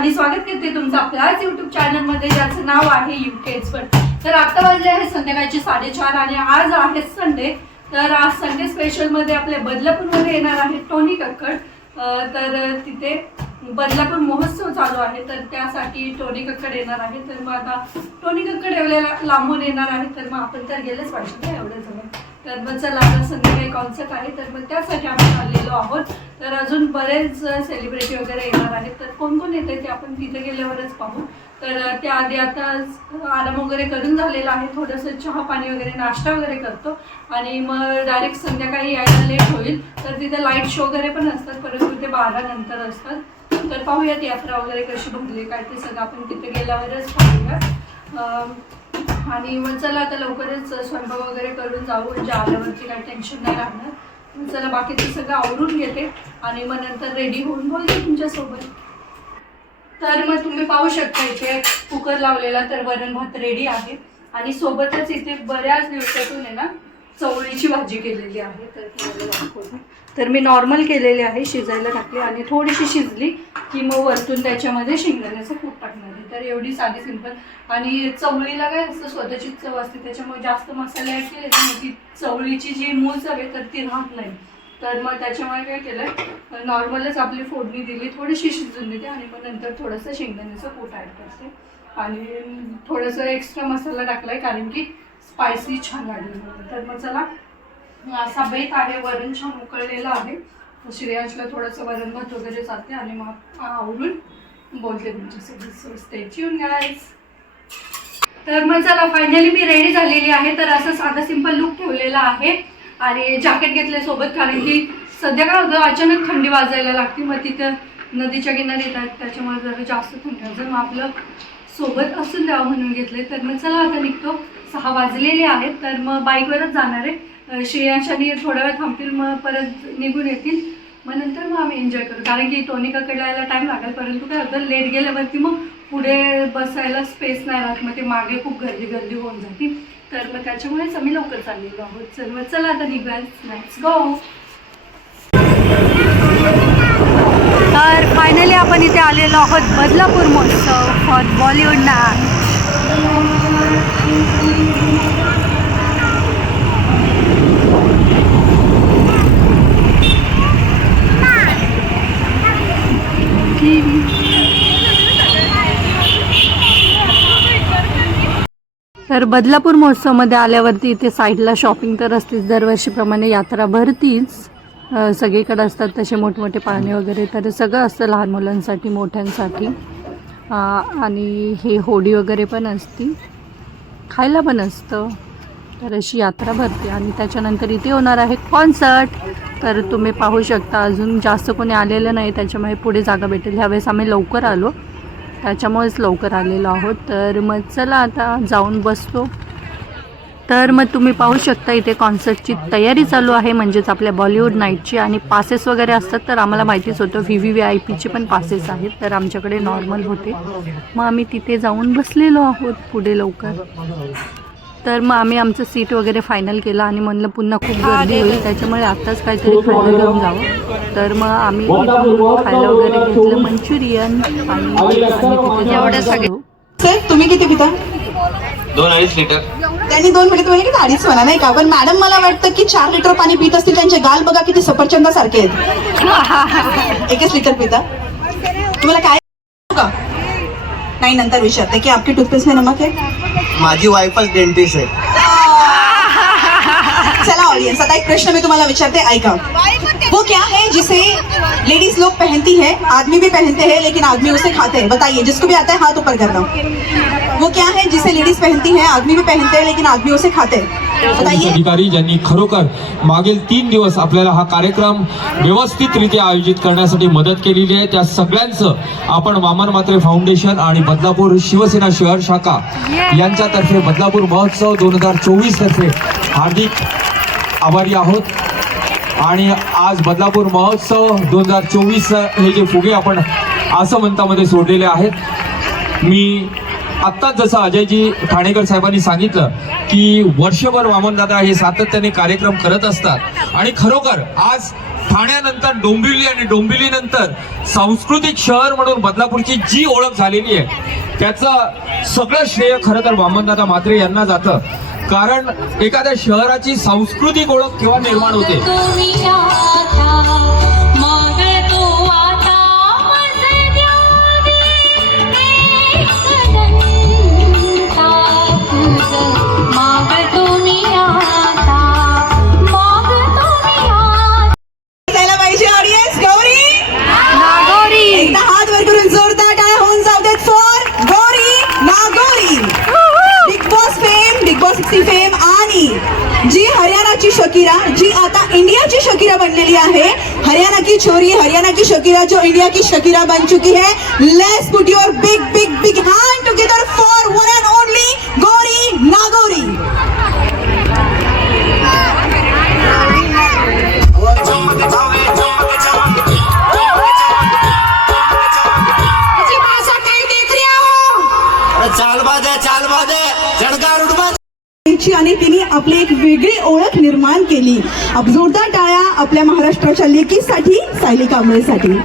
आणि स्वागत करते तुमचं आपल्याच युट्यूब चॅनल मध्ये ज्याचं नाव आहे UK एक्सपर्ट। तर आता वाजले आहे संध्याकाळचे 4:30 आणि आज आहे संडे। तर आज संडे स्पेशल मध्ये आपल्या बदलापूरमध्ये येणार आहे टोनी कक्कड। तर तिथे बदलापूर महोत्सव चालू आहे, तर त्यासाठी टोनी कक्कड येणार आहे। तर मग आता टोनी कक्कड एवढ्या लांबून येणार आहे, तर मग आपण तर गेलेच पाहिजे ना एवढं जवळ। तर मग चला आता संध्याकाळी कॉन्सर्ट आहे, तर मग त्यासाठी आम्ही चाललेलो आहोत। तर अजून बरेच सेलिब्रिटी वगैरे येणार आहेत, तर कोण कोण येते ते आपण तिथे गेल्यावरच पाहू। तर त्याआधी आता आराम वगैरे करून झालेला आहे, थोडंसं चहा पाणी वगैरे नाश्ता वगैरे करतो आणि मग डायरेक्ट संध्याकाळी यायला लेट होईल। तर तिथे लाईट शो वगैरे पण असतात, परंतु ते 12 नंतर असतात। तर पाहूयात यात्रा वगैरे कशी भरली काय ते सगळं आपण तिथे गेल्यावरच पाहूया। आणि मग चला आता लवकरच स्वयंपाक वगैरे करून जाऊ, म्हणजे आल्यावरती काही टेन्शन नाही राहणार। चला बाकीचं सगळं आवरून घेते आणि मग नंतर रेडी होऊन बोलते तुमच्यासोबत। तर मग तुम्ही पाहू शकता इथे कुकर लावलेला, तर वरण भात रेडी आहे आणि सोबतच इथे बऱ्याच दिवसातून आहे ना चवळीची भाजी केलेली आहे। तर ती दाखवते। तर मी नॉर्मल केलेली आहे, शिजायला टाकली आणि थोडीशी शिजली की मग वरतून त्याच्यामध्ये शेंगदाण्याचं कूट टाकणार आहे। तर एवढी साधी सिंपल, आणि चवळीला काय असतं स्वतःची चव असते, त्याच्यामुळे जास्त मसाले ॲड केले ना ती चवळीची जी मूळ चव आहे तर ती राहत नाही। तर मग त्याच्यामुळे काय केलं, नॉर्मलच आपली फोडणी दिली, थोडीशी शिजून देते आणि मग नंतर थोडंसं शेंगदाण्याचं कूट ॲड करते आणि थोडंसं एक्स्ट्रा मसाला टाकला आहे कारण की स्पायसी छान लागली म्हणून। तर मग चला असा बेत आहे, वरण छान उकळलेलं आहे। श्रेयांशला थोडंसं वरण भात वगैरे चालते आणि मग आवरून बोलते तुमच्यासोबत। So stay tune guys. तर मग चला फायनली मी रेडी झालेली आहे। तर असं साधा सिंपल लुक ठेवलेला आहे आणि जॅकेट घेतले सोबत, कारण की सध्या काय होतं अचानक थंडी वाजायला लागते, मग तिथं नदीच्या किनारी येतात त्याच्यामुळे जरा जास्त थंडी वाजत, मग आपलं सोबत असून द्यावं म्हणून घेतले। तर मग चला आता निघतो, 6 वाजलेले आहेत। तर मग बाईकवरच जाणार आहे, श्रेयांशाने थोडा वेळ थांबतील मग परत निघून येतील, मग नंतर मग आम्ही एन्जॉय करू, कारण की टोनी कक्कडला यायला टाईम लागेल। परंतु काय होतं लेट गेल्यावरती मग पुढे बसायला स्पेस नाही राहत, मग ते मागे खूप गर्दी होऊन जाते। तर मग त्याच्यामुळेच आम्ही लवकर चाललेलो आहोत। चला आता निघूया, लेट्स गो। तर फायनली आपण इथे आलेलो आहोत बदलापूर महोत्सव फॉर बॉलिवूड नाईट। तर बदलापूर महोत्सवमध्ये आल्यावरती इथे साईडला शॉपिंग तर असतेच, दरवर्षीप्रमाणे यात्रा भरतीच, सगळीकडे असतात तसे मोठमोठे पाळणे वगैरे, तर सगळं असतं लहान मुलांसाठी मोठ्यांसाठी। आणि हे होडी वगैरे पण असती, खायला पण असतं, तर अशी यात्रा भरते। आणि त्याच्यानंतर इथे होणार आहे कॉन्सर्ट, तर तुम्ही पाहू शकता अजून जास्त कोणी आलेलं नाही, त्याच्यामुळे पुढे जागा भेटेल। ह्यावेळेस आम्ही लवकर आलो, त्याच्यामुळेच लवकर आलेलो आहोत। तर मग चला आता जाऊन बसतो। तर मग तुम्ही पाहू शकता इथे कॉन्सर्टची तयारी चालू आहे, म्हणजेच आपल्या बॉलिवूड नाईटची। आणि पासेस वगैरे असतात, तर आम्हाला माहितीच होतं VVVIPचे पण पासेस आहेत, तर आमच्याकडे नॉर्मल होते, मग आम्ही तिथे जाऊन बसलेलो आहोत पुढे लवकर। तर मग आम्ही आमचं सीट वगैरे फायनल केलं आणि म्हणलं पुन्हा खूप गर्दी होईल, त्याच्यामुळे आत्ताच काहीतरी खायला घेऊन जावं। तर मग आम्ही खायला वगैरे घेतलं मंचुरियन आणि तिथे एवढं सगळं। तुम्ही किती पिता? 2-2.5 लिटर। त्यांनी 2 पिले, तुम्ही किती? 2.5 म्हणा नाही का? पण मॅडम मला वाटतं की 4 लिटर पाणी पित असतील, त्यांचे गाल बघा किती सफरचंदासारखे आहेत। 1 लिटर पिता तुम्हाला काय का नाही? नंतर विचारते की आपकी टूथपेस्ट में नमक है? माझी वाईफच डेंटिस्ट आहे। चला ऑडियन्स, आता एक प्रश्न मी तुम्हाला विचारते, ऐका। वो क्या है जिसे लेडीज लोग पहनती है, आदमी भी पहनते हैं लेकिन आदमी उसे खाते हैं? बताइए, जिसको भी आता है हाथ ऊपर करना। वो क्या है जिसे लेडीज पहनती है, आदमी भी पहनते हैं लेकिन आदमी उसे खाते हैं? बताइए। अधिकारी ज्यांनी खरोखर मागील 3 दिवस आपल्याला हा कार्यक्रम व्यवस्थितरित्या आयोजित करण्यासाठी मदत केलेली आहे, त्या सगळ्यांचं आपण वामन म्हात्रे फाउंडेशन आणि बदलापूर शिवसेना शहर शाखा यांच्यातर्फे बदलापूर महोत्सव 2024 तर्फे हार्दिक आभारी आहोत। आणि आज बदलापूर महोत्सव 2024 हे जे फुगे आपण आसमंतामध्ये सोडलेले आहेत, मी आत्ताच जसं अजयजी ठाणेकर साहेबांनी सांगितलं की वर्षभर वामनदादा हे सातत्याने कार्यक्रम करत असतात आणि खरोखर आज ठाण्यानंतर डोंबिवली आणि डोंबिवलीनंतर सांस्कृतिक शहर म्हणून बदलापूरची जी ओळख झालेली आहे त्याचं सगळं श्रेय खरं तर वामनदादा म्हात्रे यांना जातं. कारण एखाद्या शहराची सांस्कृतिक ओळख केव्हा निर्माण होते. त्याला पाहिजे ऑडियन्स. गौरी एकदा हात वर करून जोरदार टाळ्या होऊन जाऊ देत for Gauri Nagori. Big boss fame, big boss 60 fame आणि जी हरियाणाची शकीरा, जी आता इंडियाची शकीरा बनलेली आहे. हरियाणा की छोरी, हरियाणा की शकीरा जो इंडिया की शकीरा बन चुकी है. Let's put your big big big hand together for one and only Gauri Nagori. चालबाज चढकार उडबाज. आणि तिने आपली एक वेगळी ओळख निर्माण केली. अब जोरदार टाळ्या आपल्या महाराष्ट्राच्या लेकीसाठी, सायली कांबळेसाठी.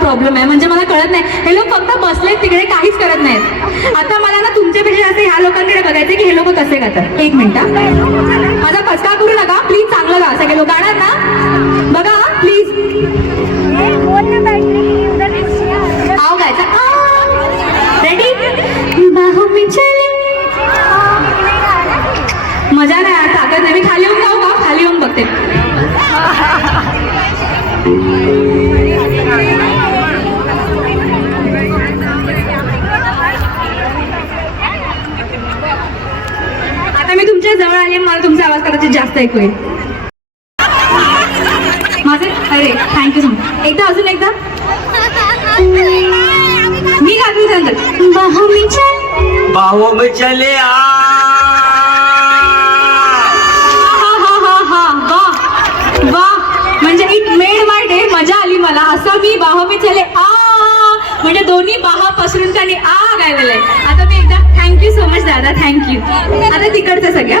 प्रॉब्लेम आहे म्हणजे मला कळत नाही. हे लोक फक्त बसले तिकडे काहीच करत नाहीत. आता मला ना तुमच्यापेक्षा जास्त ह्या लोकांकडे बघायचं की हे लोक कसे गातात. एक मिनिट, माझा पचका करू नका प्लीज. चांगलं गा सगळे लोक गाणार ना. बघा प्लीज. आव गायचं. रेडी. मजा नाही ताकद नाही. मी खाली येऊन गाऊ का? खाली येऊन बघते. आता मी तुमच्या जवळ आले, मला तुमचा आवाज कदाचित जास्त ऐकू येईल. माझे अरे थँक्यू सो मच. एकदा अजून एकदा मी गाते त्यानंतर बाहो में चले आ. म्हणजे इट मेड माय डे. मजा आली मला. असं मी बाहो मी चले आ म्हणजे दोन्ही बाहा पसरून त्यांनी आ गायलेलं आहे. आता मी एकदा थँक्यू सो मच दादा. थँक्यू. आता तिकडचं सगळ्या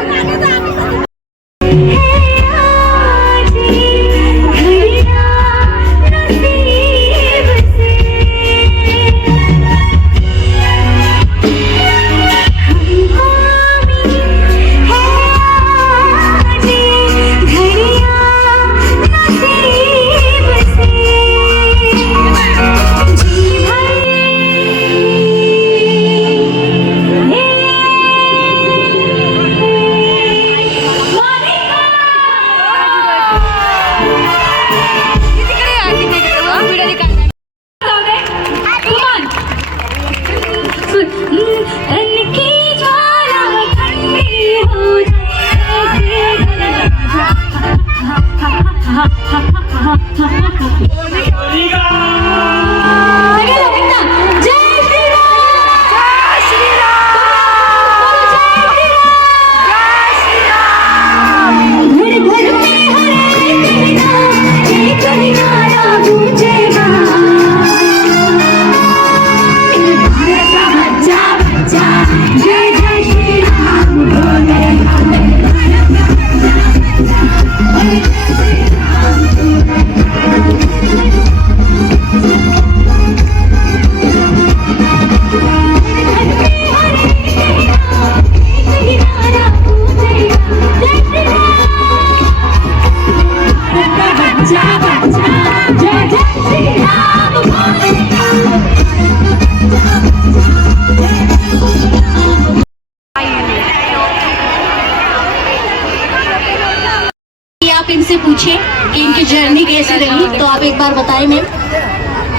आप इनसे पूछिए कि इनकी जर्नी कैसी रही, तो आप एक बार बताएं मैम।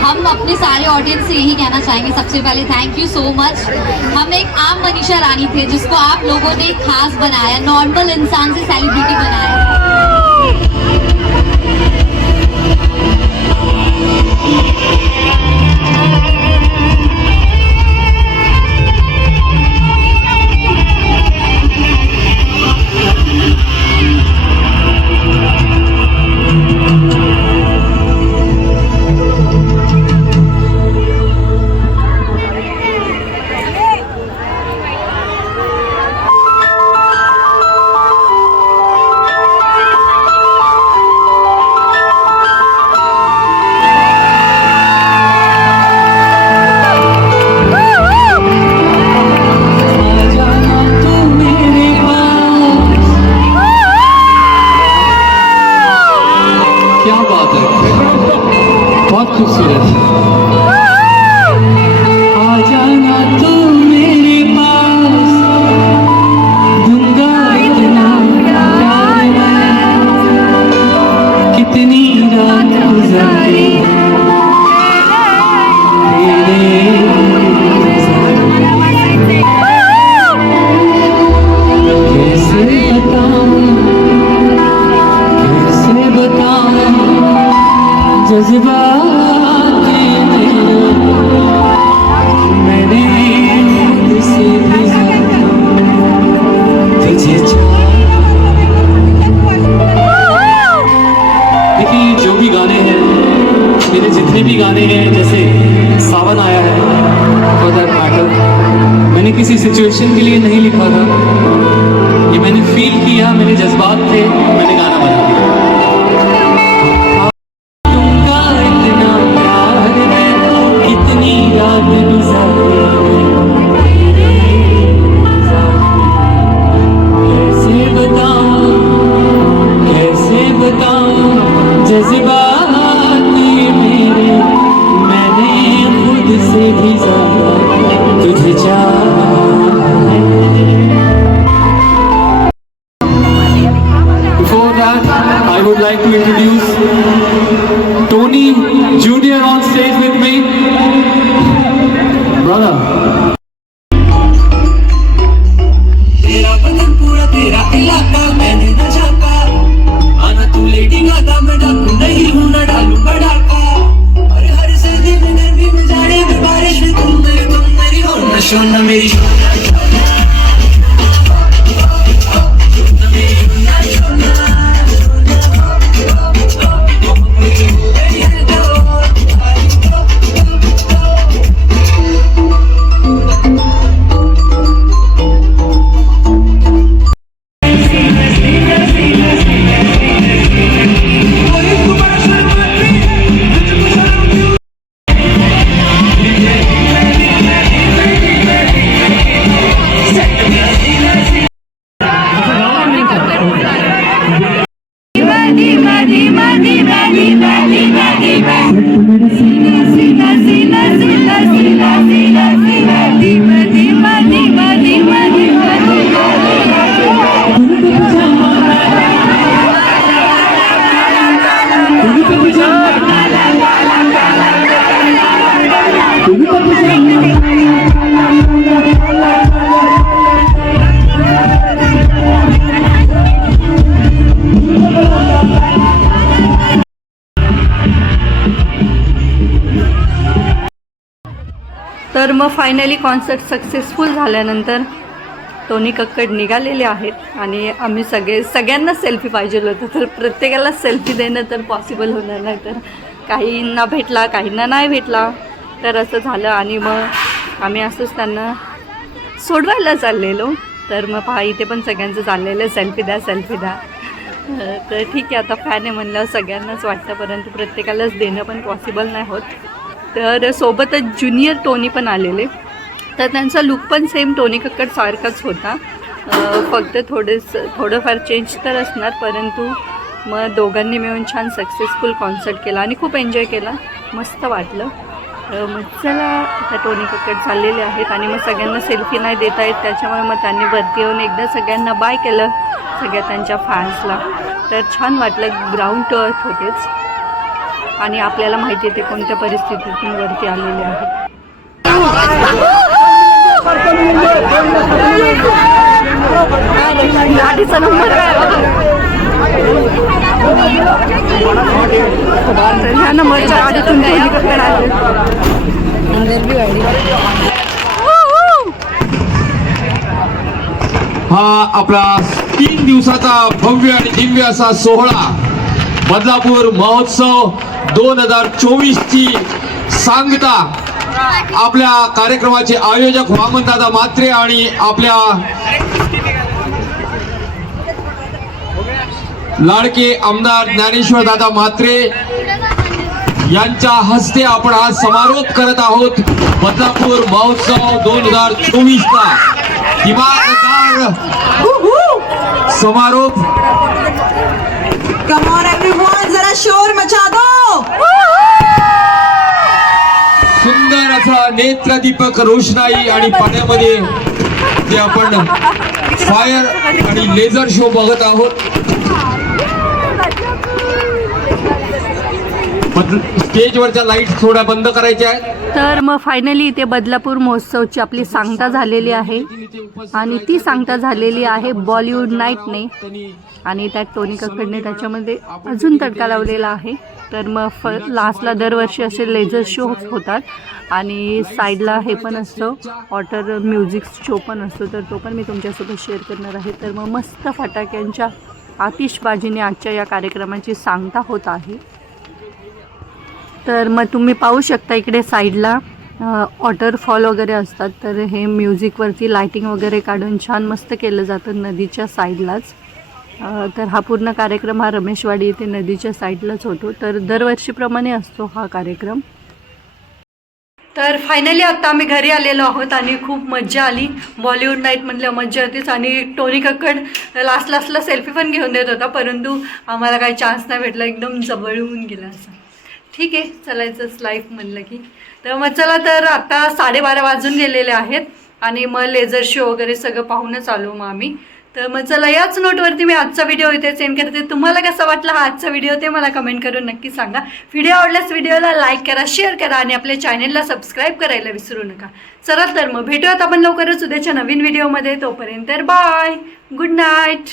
हम अपने सारे ऑडियंस से यही कहना चाहेंगे, सबसे पहले थैंक यू सो मच। हम एक आम मनीषा रानी थे जिसको आप लोगों ने खास बनाया, नॉर्मल इंसान से सेलिब्रिटी बनाया। क्या बात है, बहुत खूबसूरत। आ जाना तू मेरे पास, दूंगा इतना प्यार मैं, कितनी रात गुजारी कैसे बताऊं जज्बात मैंने खुद से भी ज्यादा तुझे देखिए, जो भी गाने हैं, मेरे जितने भी गाने हैं, जैसे सावन आया है, फॉर दैट मैटर, मैंने किसी सिचुएशन के लिए नहीं लिखा था, ये मैंने फील किया, मेरे जज्बात थे, मैंने गाना बना दिया। जज्बात मेरे, मैंने खुद से भी ज्यादा तुझे चाहा है। Before that, I would like to introduce Tony Jr. on stage with me. Brother. तेरा बदन पूरा तेरा इलाका मैंने न झाका, आना तू लेडी गाता मैं डाकू नहीं हूँ न डालू बड़ाका, और हर सर्दी में गर्मी में जाड़े में बारिश में तुम मेरी हो न शोना मेरी तर मग फायनली कॉन्सर्ट सक्सेसफुल झाल्यानंतर टोनी कक्कड निघालेले आहेत आणि आम्ही सगळ्यांना सेल्फी पाहिजे होतं, तर प्रत्येकाला सेल्फी देणं तर पॉसिबल होणार नाही, तर काहींना भेटला काहींना नाही भेटला, तर असं झालं. आणि मग आम्ही असंच त्यांना सोडवायला चाललेलो, तर मग पहा इथे पण सगळ्यांचं चाललेलं सेल्फी द्या सेल्फी द्या. तर ठीक आहे, आता फॅन आहे म्हणल्यावर सगळ्यांनाच वाटतं, परंतु प्रत्येकालाच देणं पण पॉसिबल नाही होत. तर सोबतच ज्युनियर टोनी पण आलेले, तर त्यांचा लुक पण सेम टोनी कक्कड सारखाच होता, फक्त थोडंफार चेंज तर असणार, परंतु मग दोघांनी मिळून छान सक्सेसफुल कॉन्सर्ट केला आणि खूप एन्जॉय केला, मस्त वाटलं. मग चला आता टोनी कक्कड चाललेले आहेत आणि मग सगळ्यांना सेल्फी नाही देता येत, त्याच्यामुळे मग त्यांनी वरती येऊन एकदा सगळ्यांना बाय केलं, सगळ्या त्यांच्या फॅन्सला. तर छान वाटलं, ग्राउंड टू अर्थ होतेच आणि आपल्याला माहिती आहे ते कोणत्या परिस्थितीतून वरती आलेले आहेत. गाडीचा नंबर काय ह्या नंबरच्या गाडीतून हा आपला 3 दिवसाचा भव्य आणि दिव्य असा सोहळा बदलापूर महोत्सव 2024 ची सांगता आपल्या कार्यक्रमाचे आयोजक वामनदादा म्हात्रे आणि आपल्या लाडके आमदार ज्ञानेश्वर दादा म्हात्रे यांच्या हस्ते आपण हा समारोप करत आहोत. बदलापूर महोत्सव 2024 चा दिमागदार समारोप. कम ऑन एवरीवन, जरा शोर मचा दो. सुंदर असा नेत्रदीपक रोषणाई आणि पाण्यामध्ये जे आपण फायर आणि लेझर शो बघत आहोत. स्टेजवरच्या लाईट थोड्या बंद करायच्या आहेत. तर मग फायनली इथे बदलापूर महोत्सवची आपली सांगता झालेली आहे आणि ती सांगता झालेली आहे बॉलिवूड नाईटने आणि त्यात टोनी कक्कडने त्याच्यामध्ये अजून तडका लावलेला आहे. तर मग लास्टला दरवर्षी असे लेझर शो होतात आणि साईडला हे पण असतं, वॉटर म्युझिक शो पण असतो, तर तो पण मी तुमच्यासोबत शेअर करणार आहे. तर मग मस्त फटाक्यांच्या आतिषबाजीने आजच्या या कार्यक्रमाची सांगता होत आहे. तर मग तुम्ही पाहू शकता इकडे साईडला वॉटरफॉल वगैरे असतात, तर हे म्युझिकवरती लायटिंग वगैरे काढून छान मस्त केलं जातं नदीच्या साईडलाच. तर हा पूर्ण कार्यक्रम हा रमेशवाडी येथे नदीच्या साईडलाच होतो. तर दरवर्षीप्रमाणे असतो हा कार्यक्रम. तर फायनली आत्ता आम्ही घरी आलेलो आहोत आणि खूप मज्जा आली. बॉलिवूड नाईट म्हटलं मज्जा होतीच आणि टोनी कक्कड लास्टला सेल्फी पण घेऊन देत होता, परंतु आम्हाला काही चान्स नाही भेटला, एकदम जवळून गेला असं. ठीक आहे, चलायचंच लाईफ म्हणलं की. तर मग चला, तर आता 12:30 वाजून गेलेले आहेत आणि मग लेझर शो वगैरे सगळं पाहूनच आलो मग आम्ही. तर मग चला, याच नोटवरती मी आजचा व्हिडिओ इथे सेंड करते. तुम्हाला कसा वाटला हा आजचा व्हिडिओ ते मला कमेंट करून नक्की सांगा. व्हिडिओ आवडल्यास व्हिडिओला लाईक करा, शेअर करा आणि आपल्या चॅनलला सबस्क्राईब करायला विसरू नका. चला तर मग भेटूयात आपण लवकरच उद्याच्या नवीन व्हिडिओमध्ये. तोपर्यंत बाय, गुड नाईट.